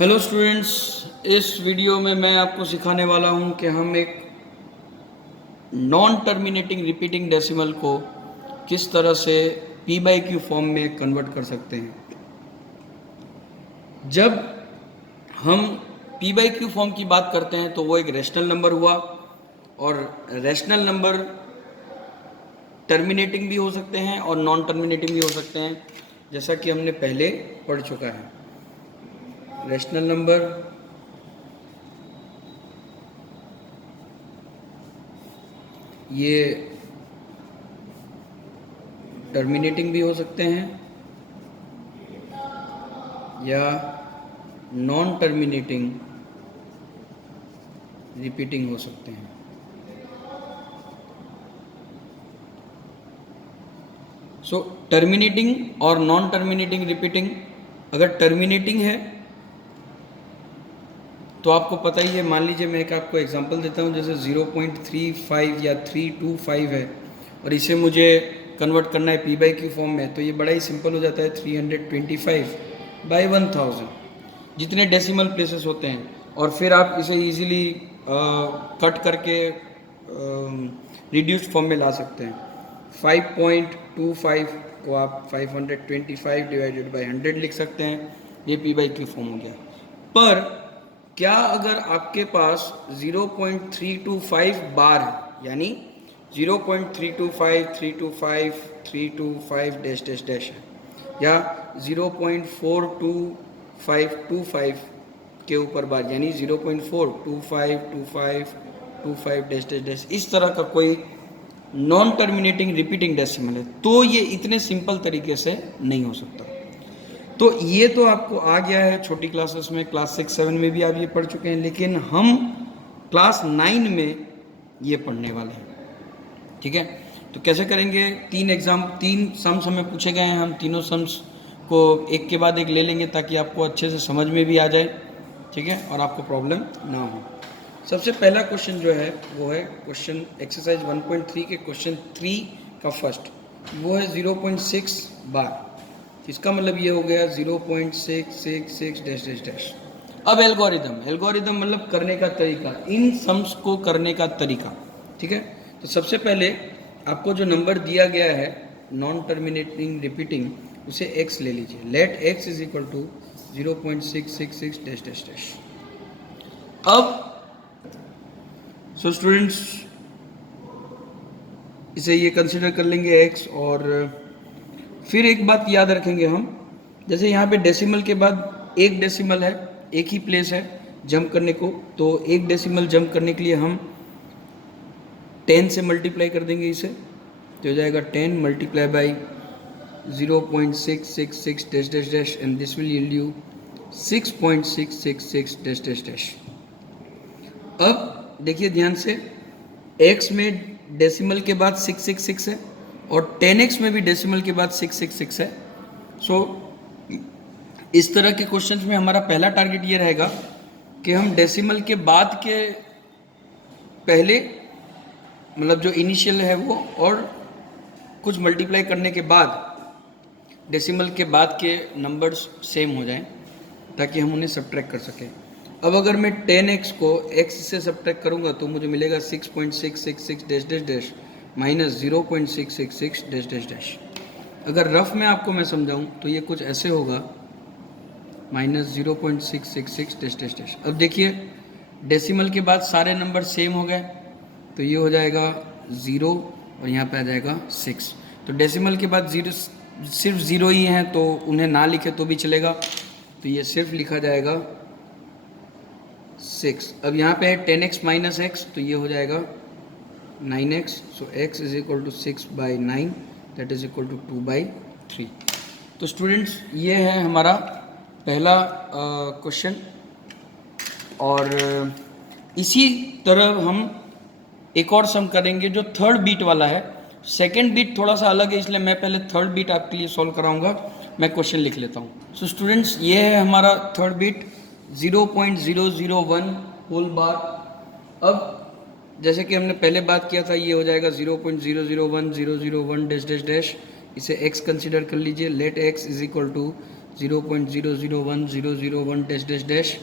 Hello students, इस video में मैं आपको सिखाने वाला हूं कि हम एक नॉन टर्मिनेटिंग रिपीटिंग डेसिमल को किस तरह से पी बाई क्यू फॉर्म में कन्वर्ट कर सकते हैं। जब हम पी बाई क्यू फॉर्म की बात करते हैं तो वो एक रैशनल नंबर हुआ, और रैशनल नंबर टर्मिनेटिंग भी हो सकते हैं और नॉन टर्मिनेटिंग भी हो सकते हैं, जैसा कि हमने पहले पढ़ चुका है। रैशनल नंबर ये टर्मिनेटिंग भी हो सकते हैं या नॉन टर्मिनेटिंग रिपीटिंग हो सकते हैं। सो टर्मिनेटिंग और नॉन टर्मिनेटिंग रिपीटिंग, अगर टर्मिनेटिंग है तो आपको पता ही है। मान लीजिए मैं एक आपको एग्जांपल देता हूँ, जैसे 0.35 या 325 है और इसे मुझे कन्वर्ट करना है पी बाई क्यू फॉर्म में, तो ये बड़ा ही सिंपल हो जाता है। 325/1000 जितने डेसिमल प्लेसेस होते हैं, और फिर आप इसे इजीली कट करके रिड्यूस्ड फॉर्म में ला सकते हैं। 5.25 को आप 525/100 लिख सकते हैं। ये पी बाई क्यू फॉर्म हो गया। पर क्या अगर आपके पास 0.325 बार है, यानी 0.325 325 325 डैश डैश डैश है, या 0.42525 के ऊपर बार यानी 0.4252525 डैश डैश डैश, इस तरह का कोई नॉन टर्मिनेटिंग रिपीटिंग डेसिमल है, तो ये इतने सिंपल तरीके से नहीं हो सकता। तो ये तो आपको आ गया है छोटी क्लासेस में, क्लास 6-7 में भी आप ये पढ़ चुके हैं, लेकिन हम क्लास 9 में ये पढ़ने वाले हैं। ठीक है, तो कैसे करेंगे? तीन सम्स हमें पूछे गए हैं, हम तीनों सम्स को एक के बाद एक ले लेंगे ताकि आपको अच्छे से समझ में भी आ जाए। ठीक है, और आपको प्रॉब्लम ना हो। सबसे पहला क्वेश्चन जो है वो है क्वेश्चन एक्सरसाइज 1.3 के क्वेश्चन 3 का फर्स्ट, वो है 0.6 बार। इसका मतलब ये हो गया 0.666 डैश डैश डैश। अब एल्गोरिदम मतलब करने का तरीका, इन सम्स को करने का तरीका। ठीक है, तो सबसे पहले आपको जो नंबर दिया गया है नॉन टर्मिनेटिंग रिपीटिंग, उसे x ले लीजिए। Let x is equal to 0.666 dash dash dash. अब सो स्टूडेंट्स इसे ये कंसिडर कर लेंगे x, और फिर एक बात याद रखेंगे हम, जैसे यहाँ पे डेसिमल के बाद एक डेसिमल है, एक ही प्लेस है जंप करने को, तो एक डेसिमल जंप करने के लिए हम 10 से मल्टीप्लाई कर देंगे इसे, तो हो जाएगा 10 multiply by 0.666 dash dash dash, and this will yield you 6.666 dash dash dash. अब देखिए ध्यान से, x में डेसिमल के बाद 666 है और 10x में भी डेसिमल के बाद 666 है। सो इस तरह के क्वेश्चंस में हमारा पहला टारगेट ये रहेगा कि हम डेसिमल के बाद के पहले, मतलब जो इनिशियल है वो, और कुछ मल्टीप्लाई करने के बाद डेसिमल के बाद के नंबर्स सेम हो जाएं ताकि हम उन्हें सब्ट्रैक्ट कर सकें। अब अगर मैं 10x को x से सब्ट्रैक्ट करूंगा तो मुझे मिलेगा 6.666 dash dash dash minus 0.666 dash dash dash. अगर रफ में आपको मैं समझाऊं तो ये कुछ ऐसे होगा, माइनस 0.666 डैश डैश डैश। अब देखिए डेसिमल के बाद सारे नंबर सेम हो गए, तो ये हो जाएगा 0 और यहाँ पे आ जाएगा 6। तो डेसिमल के बाद सिर्फ 0 ही हैं, तो उन्हें ना लिखे तो भी चलेगा, तो ये सिर्फ लिखा जाएगा 6। अब यहाँ पे है 10x माइनस x, तो ये हो जाएगा 9x। So x is equal to 6/9, that is equal to 2/3। तो स्टूडेंट्स ये है हमारा पहला क्वेश्चन, और इसी तरह हम एक और सम करेंगे जो थर्ड बीट वाला है। सेकंड बीट थोड़ा सा अलग है, इसलिए मैं पहले थर्ड बीट आपके लिए सॉल्व कराऊंगा। मैं क्वेश्चन लिख लेता हूँ। सो स्टूडेंट्स ये है हमारा थर्ड बीट 0.001 होल बार। अब जैसे कि हमने पहले बात किया था, ये हो जाएगा 0.001001 डैश डैश डैश। इसे x कंसिडर कर लीजिए। Let x is equal to 0.001001 dash dash dash.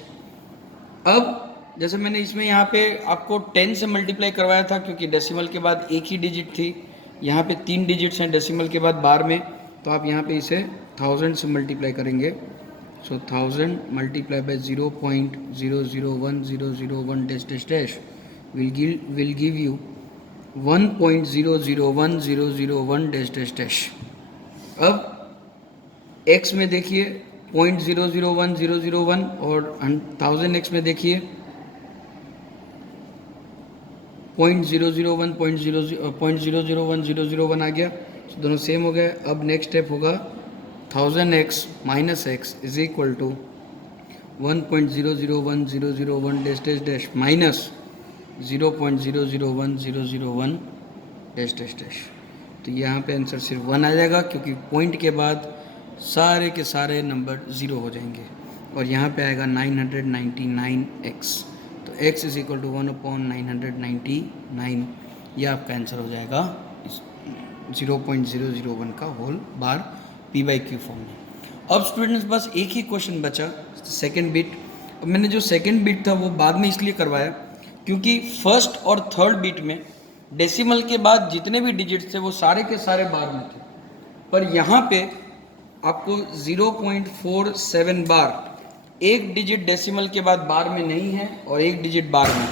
अब जैसे मैंने इसमें यहाँ पे आपको 10 से मल्टीप्लाई करवाया था क्योंकि डेसिमल के बाद एक ही डिजिट थी, यहाँ पे 3 डिजिट्स हैं डेसिमल के बाद बार में, तो आप यहाँ पे इसे 1000 से मल्टीप्लाई करेंगे। सो 1000 multiply by 0.001001 dash dash dash will give you 1.001001 dash dash dash. अब x में देखिए 0.001001 और 1000x में देखिए 0.001 आ गया, तो दोनों सेम हो गए। अब नेक्स्ट स्टेप होगा 1000x minus x is equal to 1.001001 dash dash dash minus 0.001001 dash dash dash. तो यहाँ पे आंसर सिर्फ 1 आ जाएगा क्योंकि पॉइंट के बाद सारे के सारे नंबर 0 हो जाएंगे और यहाँ पे आएगा 999x। तो x इज इक्वल टू 1/999, यह आपका आंसर हो जाएगा 0.001 का होल बार p/q फॉर्म में। अब स्टूडेंट्स बस एक ही क्वेश्चन बचा, सेकंड बिट। अब मैंने जो सेकंड बिट था वो बाद में इसलिए करवाया क्योंकि फर्स्ट और थर्ड बिट में डेसिमल के बाद जितने भी डिजिट्स थे वो सारे के सारे बार में थे, पर यहाँ पे आपको 0.47 बार, एक डिजिट डेसिमल के बाद बार में नहीं है और एक डिजिट बार में।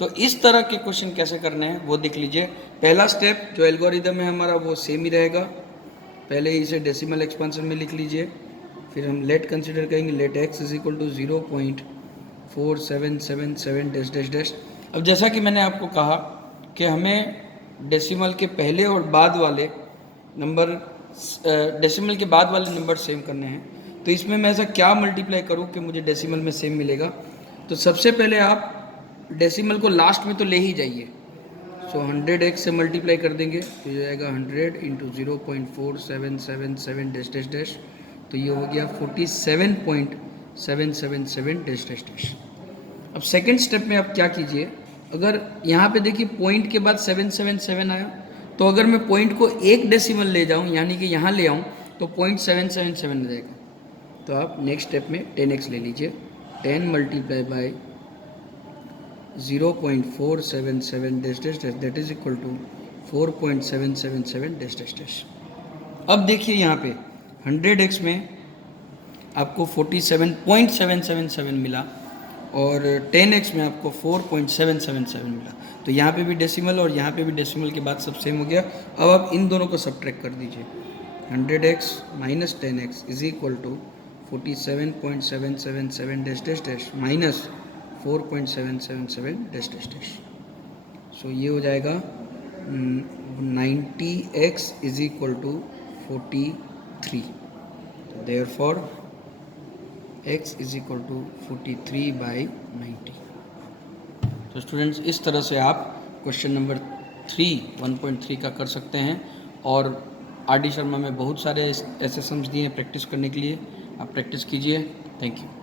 तो इस तरह के क्वेश्चन कैसे करने हैं वो देख लीजिए। पहला स्टेप जो एल्गोरिदम है हमारा वो सेम ही रहेगा, पहले इसे डेसिमल एक्सपेंशन में लिख लीजिए, फिर हम लेट कंसिडर करेंगे, let x is equal to 0.4777 dash dash dash. अब जैसा कि मैंने आपको कहा कि हमें डेसिमल के पहले और बाद वाले नंबर, डेसिमल के बाद वाले नंबर सेम करने हैं, तो इसमें मैं ऐसा क्या मल्टीप्लाई करूं कि मुझे डेसिमल में सेम मिलेगा। तो सबसे पहले आप डेसिमल को लास्ट में तो ले ही जाइए। सो 100x से मल्टीप्लाई कर देंगे तो ये आएगा 100 इंटू 0.4777 डैश डैश डैश, तो ये हो गया 47.777 डैश डैश डैश। अब सेकेंड स्टेप में आप क्या कीजिए, अगर यहाँ पे देखिए पॉइंट के बाद 777 आया, तो अगर मैं पॉइंट को एक डेसिमल ले जाऊँ यानी कि यहाँ ले आऊँ तो 0.777 रहेगा। तो आप नेक्स्ट स्टेप में 10x ले लीजिए, 10 multiply by 0.477 dash dash dash that is equal to 4.777 dash dash dash. अब देखिए यहाँ पे 100x में आपको 47.777 मिला और 10x में आपको 4.777 मिला, तो यहाँ पे भी डेसिमल और यहाँ पे भी डेसिमल के बाद सब सेम हो गया। अब आप इन दोनों को सब्ट्रैक्ट कर दीजिए, 100x minus 10x is equal to 47.777 dash dash dash minus 4.777 dash dash dash. So ये हो जाएगा 90x is equal to 43, therefore x is equal to 43/90। तो स्टूडेंट्स इस तरह से आप क्वेश्चन नंबर 1.3 का कर सकते हैं और RD शर्मा में बहुत सारे ऐसे सम्स दिए हैं प्रैक्टिस करने के लिए, आप प्रैक्टिस कीजिए। Thank you.